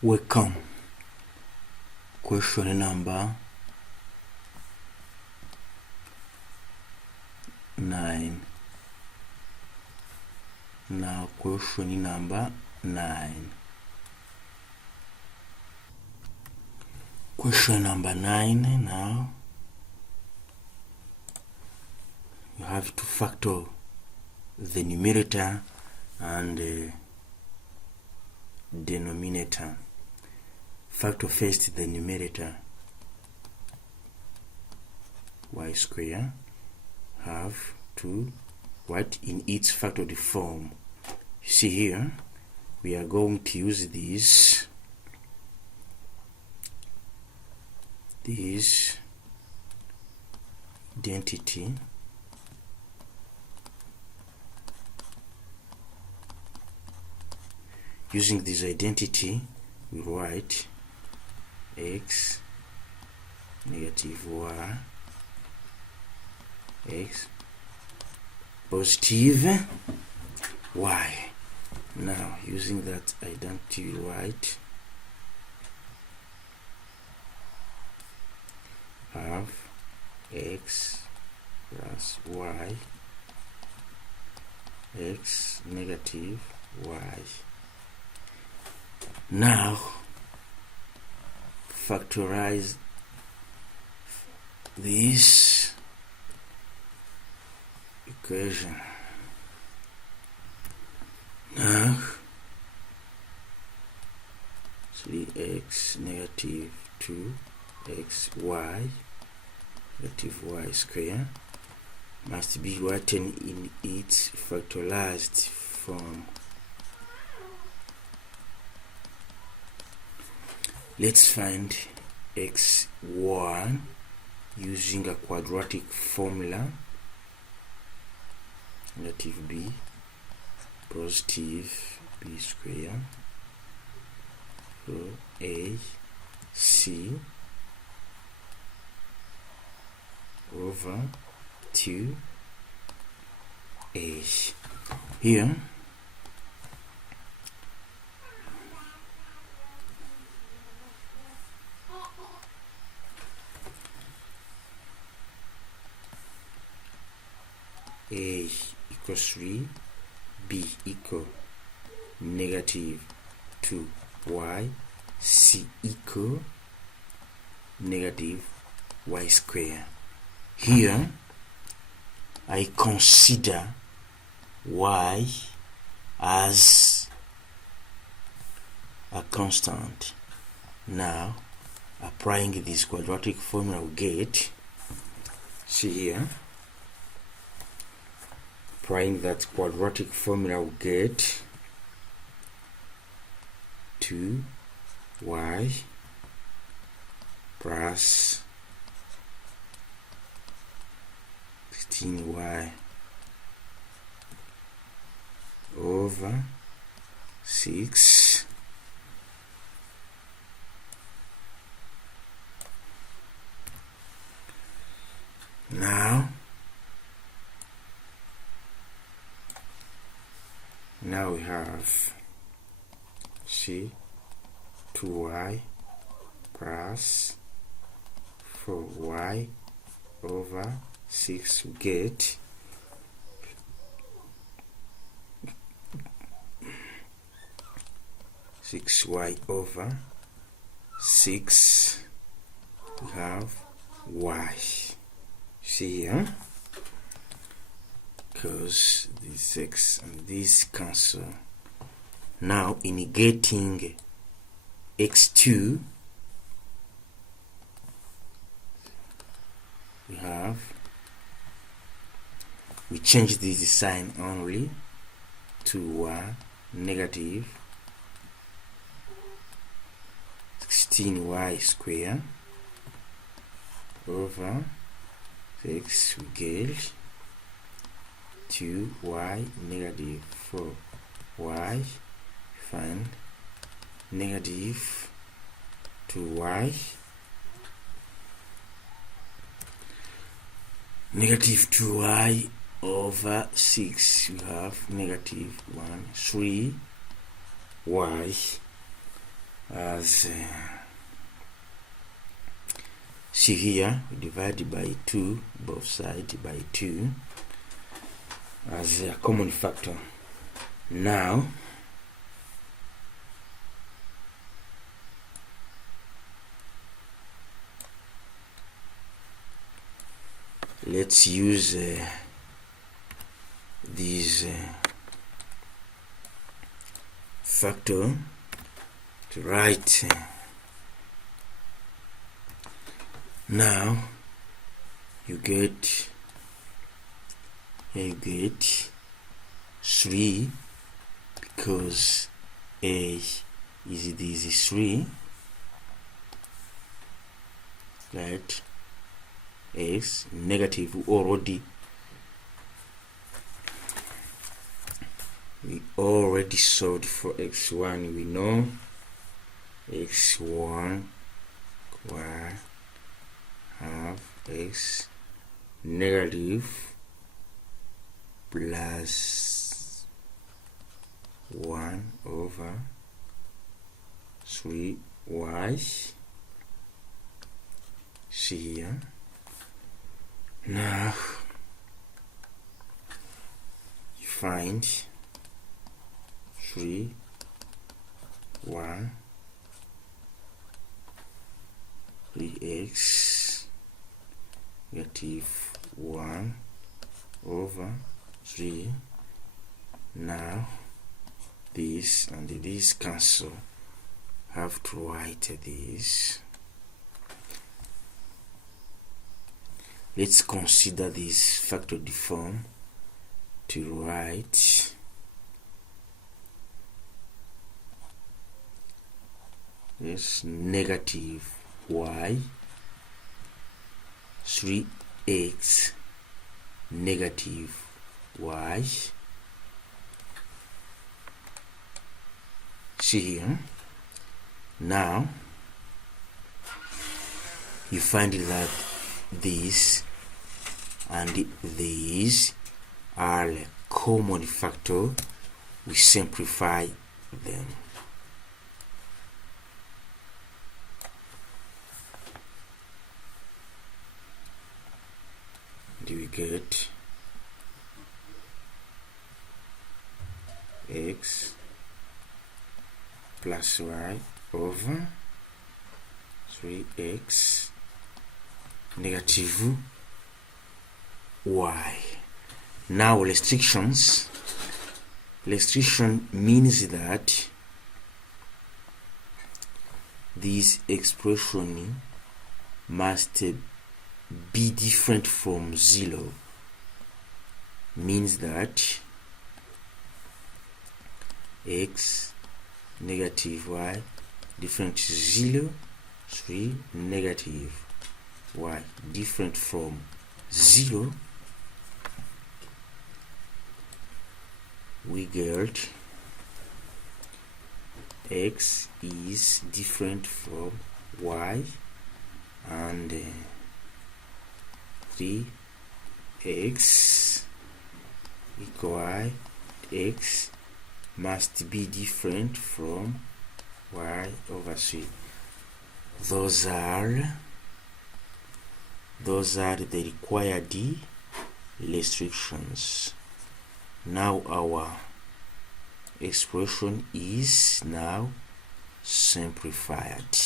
Welcome. Question number 9. Now question number 9. Question number 9. Now you have to factor the numerator and the denominator. Factor first the numerator. Y square have to write in its factored form. You see here, we are going to use this identity using this identity. We write x negative y, x positive y. Now using that identity, we write have x plus y, x negative y. Now factorize this equation. Now 3x negative 2xy negative y square must be written in its factorized form. Let's find x1 using a quadratic formula. Negative b positive b square for a c over 2a. Here a equals 3, b equal negative 2y, c equal negative y square. Here I consider y as a constant. Now applying this quadratic formula, we get, see here, applying that quadratic formula, we get 2y plus 16y over 6 now we have see 2y plus 4y over 6, we get 6y over 6, we have y. See here, because this x and this cancel. Now in getting x2, we change this sign only to negative 16y square over 6, we get 2y negative 4y, find negative 2y negative 2y over 6, we have negative 1, 3y as see here, we divide by 2, both sides by 2 as a common factor. Now let's use this factor to write. Now you get 3 because A is this 3, right? X negative. We already solved for x1. We know x1 square half x negative plus 1 over 3y. See here. Now you find 3, 1, 3x negative 1 over 3. Now this and this cancel. Have to write this. Let's consider this factored form to write this negative y 3x negative y. See here. Now you find that this and these are a common factor. We simplify them. Do we get x plus y over 3x negative y. Now restrictions. Restriction means that this expression must be different from 0. Means that x negative y different to 0, 3 negative y different from 0. We get x is different from y and 3x equal x must be different from y over 3. Those are the required restrictions. Now our expression is now simplified.